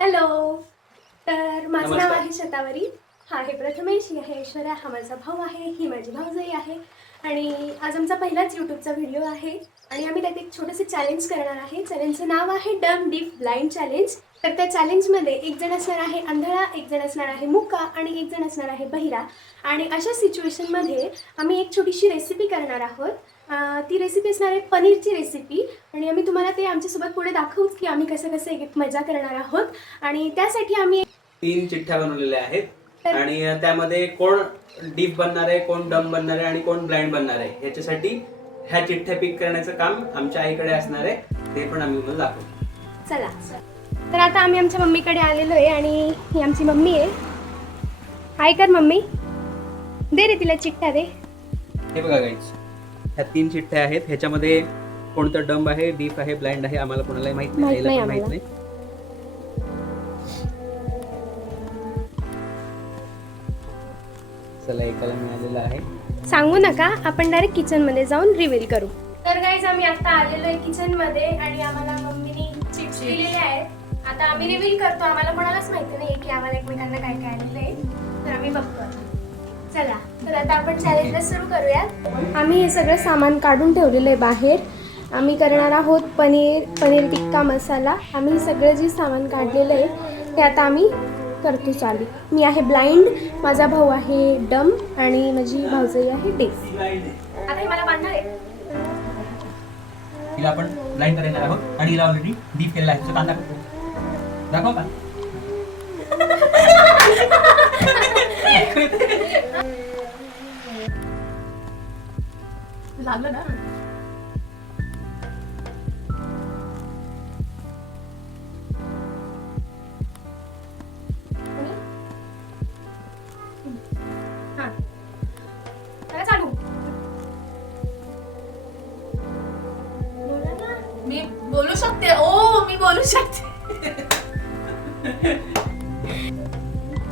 Hello. तर माझं नाव आहे शतावरी. हा आहे प्रथमेश, ही आहे ऐश्वर्या, हा माझा भाऊ आहे, ही माझी भाऊजाई आहे. आणि आज आमचा पहिलाच यूट्यूबचा व्हिडिओ आहे आणि आम्ही त्यात एक छोटंसं चॅलेंज करणार आहे. चॅलेंजचं नाव आहे डम डीप ब्लाइंड चॅलेंज. तर त्या चॅलेंजमध्ये एक जण असणार आहे आंधळा, एक जण असणार आहे मुका आणि एक जण असणार आहे बहिरा. आणि अशा सिच्युएशनमध्ये आम्ही एक छोटीशी रेसिपी करणार आहोत. ती रेसिपी असणार आहे पनीरची रेसिपी. आणि आम्ही तुम्हाला ते आमच्यासोबत पुढे दाखवूच की आम्ही कसं कसं एक मजा करणार आहोत. आणि त्यासाठी आम्ही 3 चिठ्ठ्या बनवलेल्या आहेत आणि त्यामध्ये कोण डीप बनणार आहे, कोण डम बनणार आहे आणि कोण ब्लाइंड बनणार आहे याच्यासाठी ह्या चिठ्ठ्या पिक करण्याचं काम आमच्या आईकडे असणार आहे. ते पण आम्ही तुम्हाला दाखवू. चला. तर आता आम्ही आमच्या मम्मीकडे आलेलो आहे आणि ही आमची मम्मी आहे. हाय कर मम्मी. दे रे तिला चिठ्ठ्या दे. हे बघा गाईज, ह्या 3 चिठ्ठ्या आहेत. ह्याच्यामध्ये कोणतं डम आहे, डीप आहे, ब्लाइंड आहे आम्हाला कोणालाही माहित नाही. चला, एकाला मिळालेलं आहे. सांगू नका, आपण डायरेक्ट किचनमध्ये जाऊन रिव्हील करू. तर गाईज आम्ही आता आलेलो आहे किचनमध्ये आणि आम्हाला मम्मीने चिप्स दिलेले आहेत. आता आम्ही रिव्हील करतो. आम्हाला कोणालाच माहिती नाही की आम्हाला एकमेकांना काय काय आलेलं आहे. तर आम्ही बघतो आता. चला, तर आता आपण चॅलेंजला सुरू करूयात. आम्ही हे सगळं सामान काढून ठेवलेलं आहे बाहेर. आम्ही करणार आहोत पनीर टिक्का मसाला. आम्ही सगळं जे सामान काढलेलं आहे ते आता आम्ही करतो चालू. मी आहे ब्लाइंड, माझा भाऊ आहे डम आणि माझी भाऊजाई आहे डेफ. आता हे मला बांधणार आहे. हिला आपण ब्लाइंड करणार आहोत आणि हिला ऑलरेडी डीप केलेला आहे. कांदा दाखव का? लागलं ना. चालू. मी बोलू शकते. ओ, मी बोलू शकते.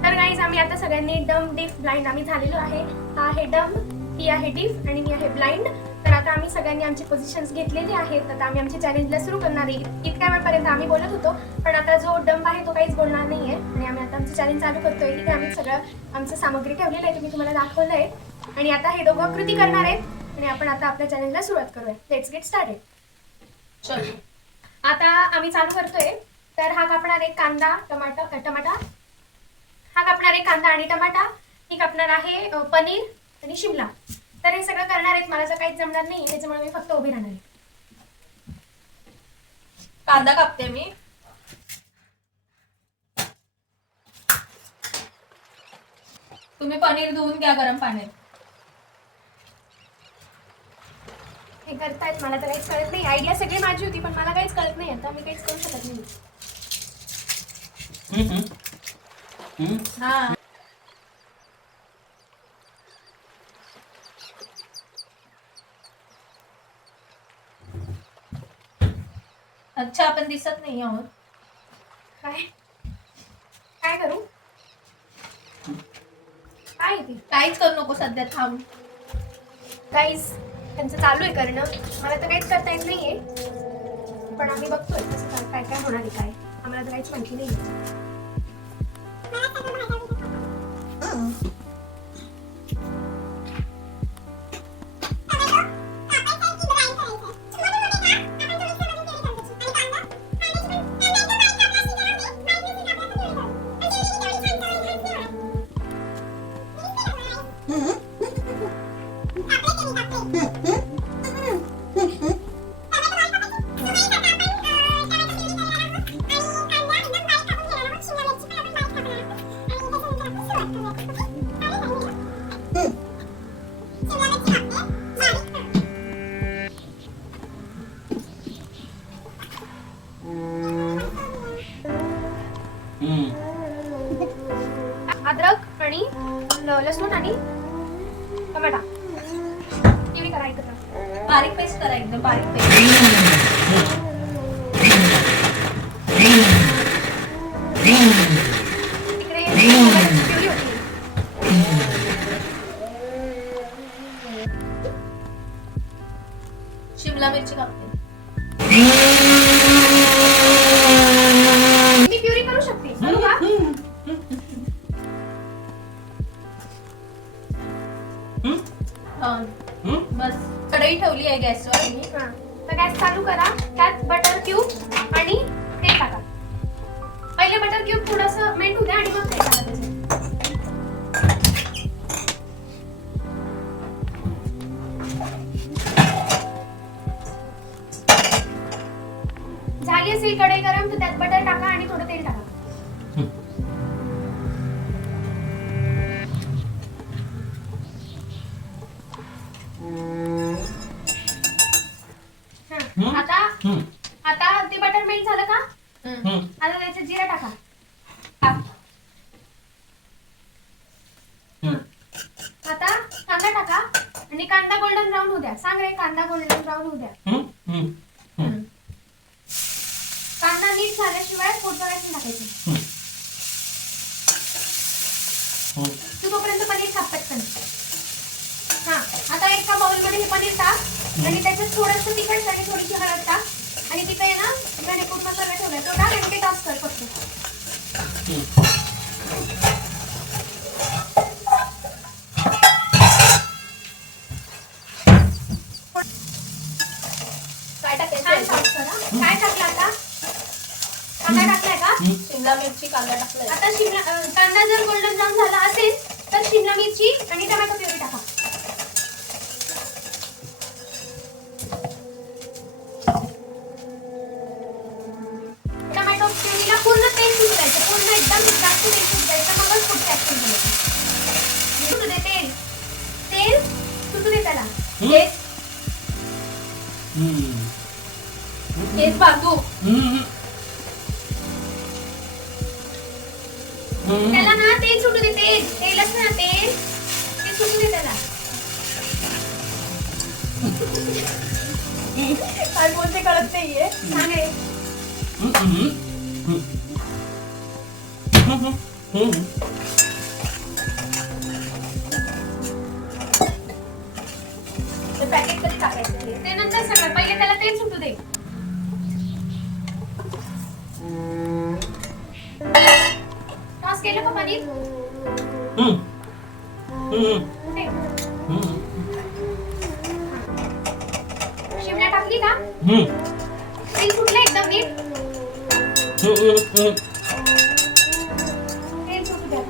तर गाईज आम्ही आता सगळ्यांनी डम डीफ ब्लाइंड आम्ही झालेलो आहे. हा आहे डम, ही आहे डीफ आणि मी आहे ब्लाइंड. तर आता आम्ही सगळ्यांनी आमचे पोझिशन्स घेतलेले आहेत. आता आम्ही आमच्या चॅलेंजला सुरू करणार आहे. इतक्या वेळपर्यंत आम्ही बोलत होतो पण आता जो डम आहे तो काहीच बोलणार नाही आहे आणि आम्ही आता आमचं चॅलेंज चालू करतोय. इथे आम्ही सगळं आमचं सामग्री ठेवलेलं आहे, तुम्ही तुम्हाला दाखवलं आहे. आणि आता हे दोघं कृती करणार आहेत आणि आपण आता आपल्या चॅलेंजला सुरुवात करूया. Let's get started. चल, आता आम्ही चालू करतोय. तर हा कापणार आहे कांदा, टमाटा. हा कापणार आहे कांदा आणि टमाटा. ही कापणार आहे पनीर आणि शिमला. तर हे सगळं करणार आहेत. मला जर काहीच जमणार नाही त्याच्यामुळे मी फक्त उभी राहणार आहे. कांदा कापते मी. तुम्ही पनीर धुवून घ्या गरम पाण्यात. हे करतायत, मला तर काहीच कळत नाही. आयडिया सगळी माझी होती पण मला काहीच कळत नाही. आता मी काहीच करू शकत नाही. हा, अच्छा, आपण दिसत नाही आहोत. काय काय करू? काय ते काहीच करू नको सध्या, थांब. काहीच त्यांचं चालू आहे करणं. मला तर काहीच करता येत नाहीये पण आम्ही बघतोय कसं काय काय होणार आहे. काय आम्हाला तर काहीच माहिती नाही. अद्रक आणि लसूण आणि टमाटा एवढी करा एकत्र. बारीक पेस्ट करा, एकदम बारीक पेस्ट. तिकडे प्युरी होती. शिमला मिरची कापते. मी प्युरी करू शकते. कढई ठेवली आहे गॅसवर मी. हा तर गॅस चालू करा. त्यात बटर क्यूब आणि तेल टाका. पहिले बटर क्यूब थोडंसं मेल्ट होऊ द्या आणि मग तेल टाका त्याच्यात. झाली असेल कढई गरम तर त्यात बटर टाका आणि थोडं तेल टाका. हा. आता ते बटर मेल्ट झालं का? आता त्याच्यात जिरा टाका. टाक. आता कांदा टाका आणि कांदा गोल्डन ब्राऊन होऊ द्या. सांग रे, कांदा गोल्डन ब्राऊन होऊ द्या. कांदा नीट झाल्याशिवाय फोडणी टाकायची. तू तोपर्यंत पनीर टाक पटकन. हा आता एका बाउल मध्ये हे पनीर टाक आणि त्याच्यात थोडंसं तिखट आणि थोडीशी हळद टाक आणि तिथे आहे ना धनेपूड मसाला ठेवलाय तो टाक आणि ते टॉस कर फक्त. काय छान टाकायचं? टॉस कर हा. काय टाकलं आता? कांदा टाकलाय का? शिमला मिरची, कांदा टाकलाय. आता कांदा जर गोल्डन ब्राऊन झाला असेल तर शिमला मिरची आणि टोमॅटो प्युरी टाका. टोमॅटो प्युरीला पूर्ण तेल सुटू द्यायचं. पूर्ण एकदम जास्त तेल सुटू द्यायचं. मगच पुढचं ऍक्शन करायचं. सुटू दे तेल. तेल सुटू दे त्याला. केस बांधू. त्याला ना तेल सुटू दे. तेल असतं ना तेल ते सुटू दे त्याला. काय बोलते कळत नाहीये. सांग रे. ते पॅकेट कधी टाकायचं? ते नंतर सगळं. पहिले त्याला तेल सुटू दे. टॉस केलं का पनीर? ते. शिमला टाकली का? तेल सुटलं एकदम नीट. तेल सुटू द्या.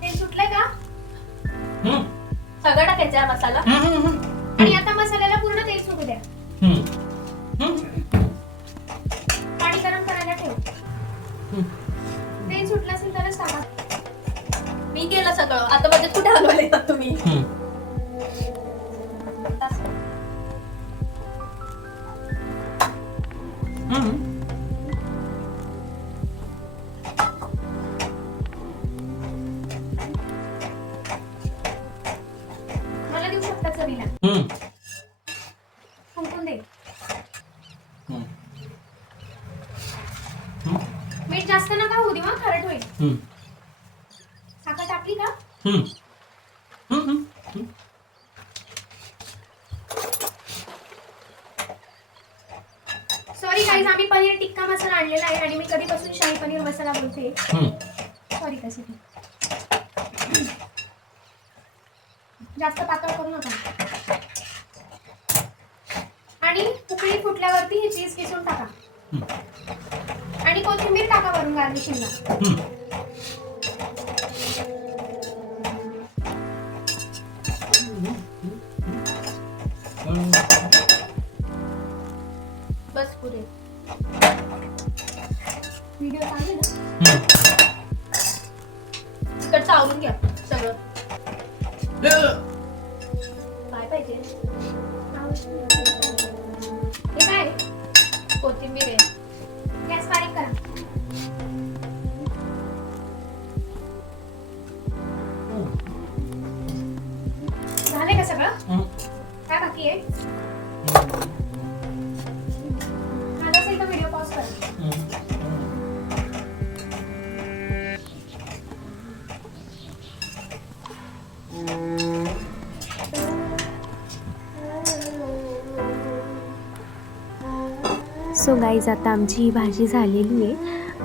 तेल सुटलंय का? सगळं टाकायचं हा मसाला. आणि आता मसाल्याला पूर्ण तेल सुटू द्या. पाणी गरम करायला ठेव. तेल सुटलं असेल तरच टाका. मी केलं सगळं. आता मध्ये कुठे हलवायला येतात तुम्ही? मला देऊ शकता चवीला. फुंकून दे. मीठ जास्त नका होऊ दे हा, खारट होईल. साखर टाकली का? सॉरी गाईज, आम्ही पनीर टिक्का मसाला आणलेला आहे आणि मी कधीपासून शाही पनीर मसाला बोलते. सॉरी त्यासाठी. जास्त पातळ करू नका. आणि उकळी फुटल्यावरती हे चीज किसून टाका आणि कोथिंबीर टाका वरून गार्निशिंगला. बस पुरे. व्हिडिओ चालू ना? तिकडचं आवरून घ्या सगळं. काय पाहिजे? हे काय? कोथिंबीर आहे. गॅस बारीक करा. झालंय का सगळं? काय बाकी आहे? झालं असेल तर व्हिडिओ पॉज करा. सो गाईज आता आमची ही भाजी झालेली आहे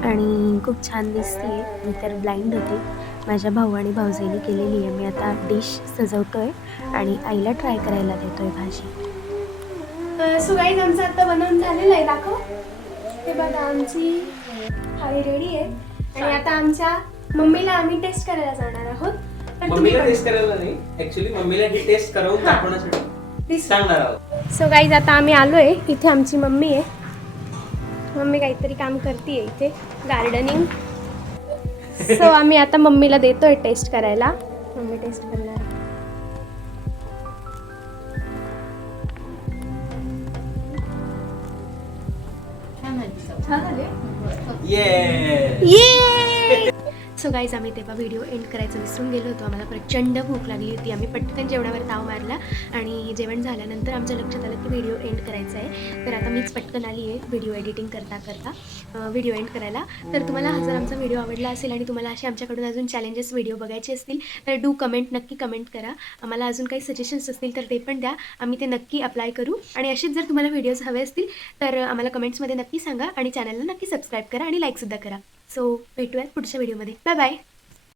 आणि खूप छान दिसते. मी तर ब्लाइंड होते माझ्या भाऊ आणि भाऊजाईने केलेली आहे. मी आता डिश सजवतोय आणि आईला ट्राय करायला देतोय भाजी. सो गाईज आमचं आता बनवून झालेलं आहे. दाखव. ते बघा आमची थाळी रेडी आहे आणि आता आमच्या मम्मीला आम्ही टेस्ट करायला जाणार आहोत. तर तुम्ही मम्मीला पण- टेस्ट करायला नाही, ऍक्च्युली मम्मीला ही टेस्ट करून हा. दाखवण्यासाठी सांगणार आहोत. सो गाईज आता आम्ही आलोय. इथे आमची मम्मी आहे. मम्मी काहीतरी काम करते इथे गार्डनिंग. सो आम्ही आता मम्मीला देतोय टेस्ट करायला. मम्मी टेस्ट करणार. छान झाले. ये सो गाईज आम्ही तेव्हा व्हिडिओ एंड करायचं विसरून गेलो होतो. आम्हाला प्रचंड भूक लागली होती. आम्ही पटकन जेवणावर ताव मारला आणि जेवण झाल्यानंतर आमच्या लक्षात आलं की व्हिडिओ एंड करायचा आहे. तर आता मीच पटकन आली आहे व्हिडिओ एडिटिंग करता करता व्हिडिओ एंड करायला. तर तुम्हाला जर आमचा व्हिडिओ आवडला असेल आणि तुम्हाला असे आमच्याकडून अजून चॅलेंजेस व्हिडिओ बघायचे असतील तर नक्की कमेंट करा. आम्हाला अजून काही सजेशन्स असतील तर ते पण द्या. आम्ही ते नक्की अप्लाय करू. आणि असेच जर तुम्हाला व्हिडिओज हवे असतील तर आम्हाला कमेंट्समध्ये नक्की सांगा आणि चॅनलला नक्की सबस्क्राईब करा आणि लाईकसुद्धा करा. सो भेटूयात पुढच्या व्हिडिओमध्ये. Bye bye.